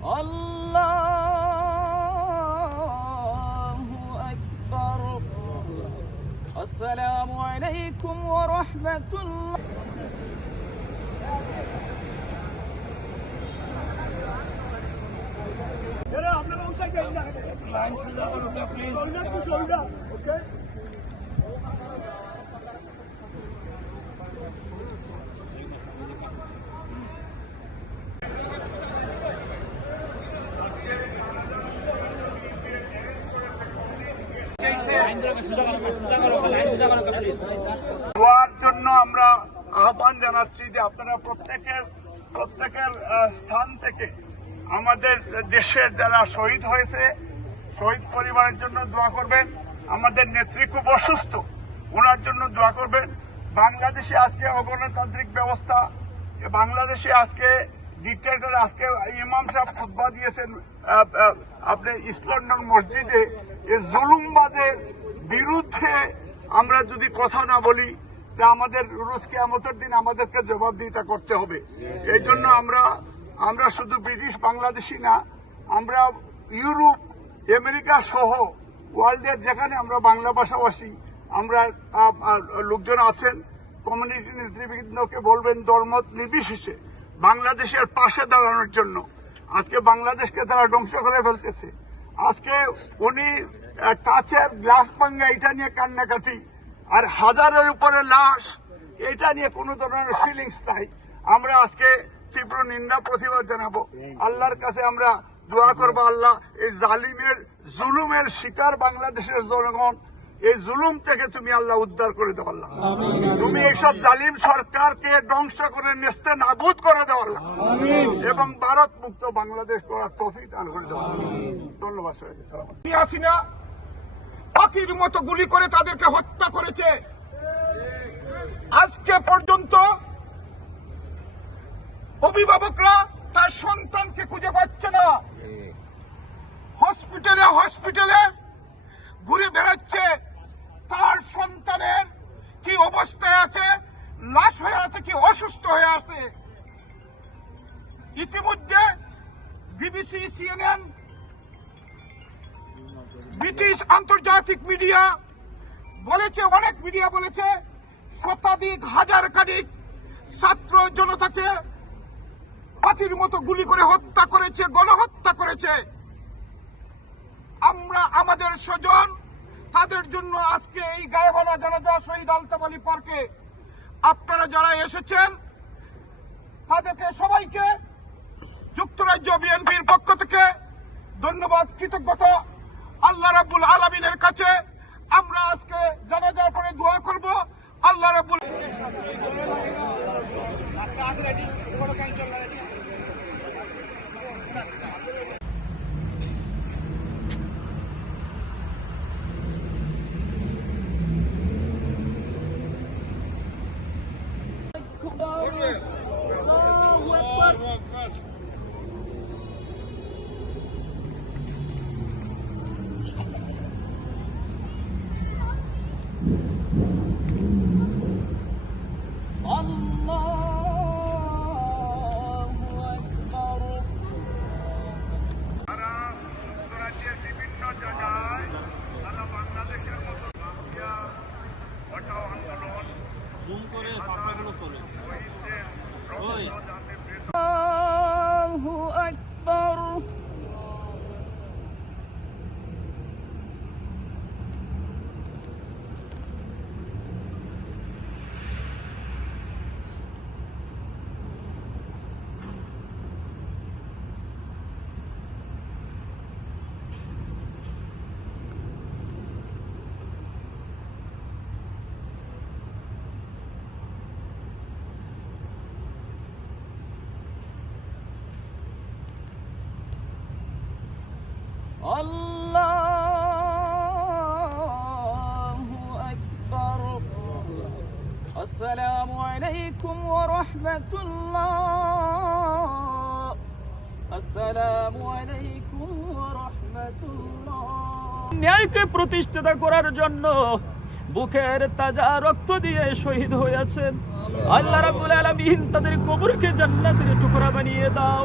الله أكبر السلام عليكم ورحمة الله يلا لا مش لا দোয়ার জন্য আমরা আহ্বান জানাচ্ছি যে আপনারা প্রত্যেকের প্রত্যেকের স্থান থেকে আমাদের দেশের যারা শহীদ হয়েছে, শহীদ পরিবারের জন্য দোয়া করবেন। আমাদের নেত্রী খুব অসুস্থ, ওনার জন্য দোয়া করবেন। বাংলাদেশে আজকে অগণতান্ত্রিক ব্যবস্থা বাংলাদেশে আজকে ডিক্টেটর আজকে ইমাম সাহেব খুতবা দিয়েছেন আপনি ইস্ট লন্ডন মসজিদে এই জুলুমবাদের বিরুদ্ধে আমরা যদি কথা না বলি যে আমাদের রোজ কেয়ামতের দিন আমাদেরকে জবাবদিহিতা করতে হবে। এই জন্য আমরা আমরা শুধু ব্রিটিশ বাংলাদেশি না, আমরা ইউরোপ, আমেরিকা সহ ওয়ার্ল্ডের যেখানে আমরা বাংলা ভাষাভাষী, আমরা লোকজন আছেন, কমিউনিটি নেতৃবৃন্দকে বলবেন ধর্মত নির্বিশেষে। বাংলাদেশের পাশে দাঁড়ানোর জন্য। আজকে বাংলাদেশকে তারা ধ্বংস করে ফেলতেছে। আজকে উনি কাচের গ্লাস পাঙ্গা এটা নিয়ে কান্নাকাটি, আর হাজারের উপরে লাশ, এটা নিয়ে কোনো ধরনের ফিলিংস নাই। আমরা আজকে তীব্র নিন্দা, প্রতিবাদ জানাব। আল্লাহর কাছে আমরা দোয়া করব, আল্লাহ এই জালিমের, জুলুমের শিকার বাংলাদেশের জনগণ এই জুলুম থেকে তুমি আল্লাহ উদ্ধার করে দেও আল্লাহ তুমি এইসব জালিম সরকারকে ধ্বংস করে নেস্তে নাবুদ করে দেও আল্লাহ এবং ভারত মুক্ত বাংলাদেশ করার তফিক দান করে দেওয়া ধন্যবাদ পাখির মতো গুলি করে তাদেরকে হত্যা করেছে। আজকে পর্যন্ত অভিভাবকরা আছে, লাশ হয়ে আছে কি অসুস্থ হয়ে আছে? ইতিমধ্যে বিবিসি, সিএনএন, ব্রিটিশ আন্তর্জাতিক মিডিয়া বলেছে, অনেক মিডিয়া বলেছে, শতাধিক হাজার কানিক ছাত্র জনতাকে পাতির মতো গুলি করে হত্যা করেছে, গণহত্যা করেছে। আমরা, আমাদের স্বজন তাদের জন্য আজকে এই গায়েবানা জানাজা শহীদ আলতাবালি পার্কে আপনারা যারা এসেছেন, তাদেরকে সবাইকে, যুক্তরাজ্য বিএনপির পক্ষ থেকে ধন্যবাদ, কৃতজ্ঞতা। আল্লাহ রাবুল আলমিনের কাছে আমরা আজকে জানাজার পরে দোয়া করব। আল্লাহ রাবুল Oi. আলাইকুম ন্যায়কে প্রতিষ্ঠিতা করার জন্য বুকের তাজা রক্ত দিয়ে শহীদ হয়েছেন। আল্লাহ রাবুল আলমিন তাদের কবরকে জান্নাতের টুকরা বানিয়ে দাও।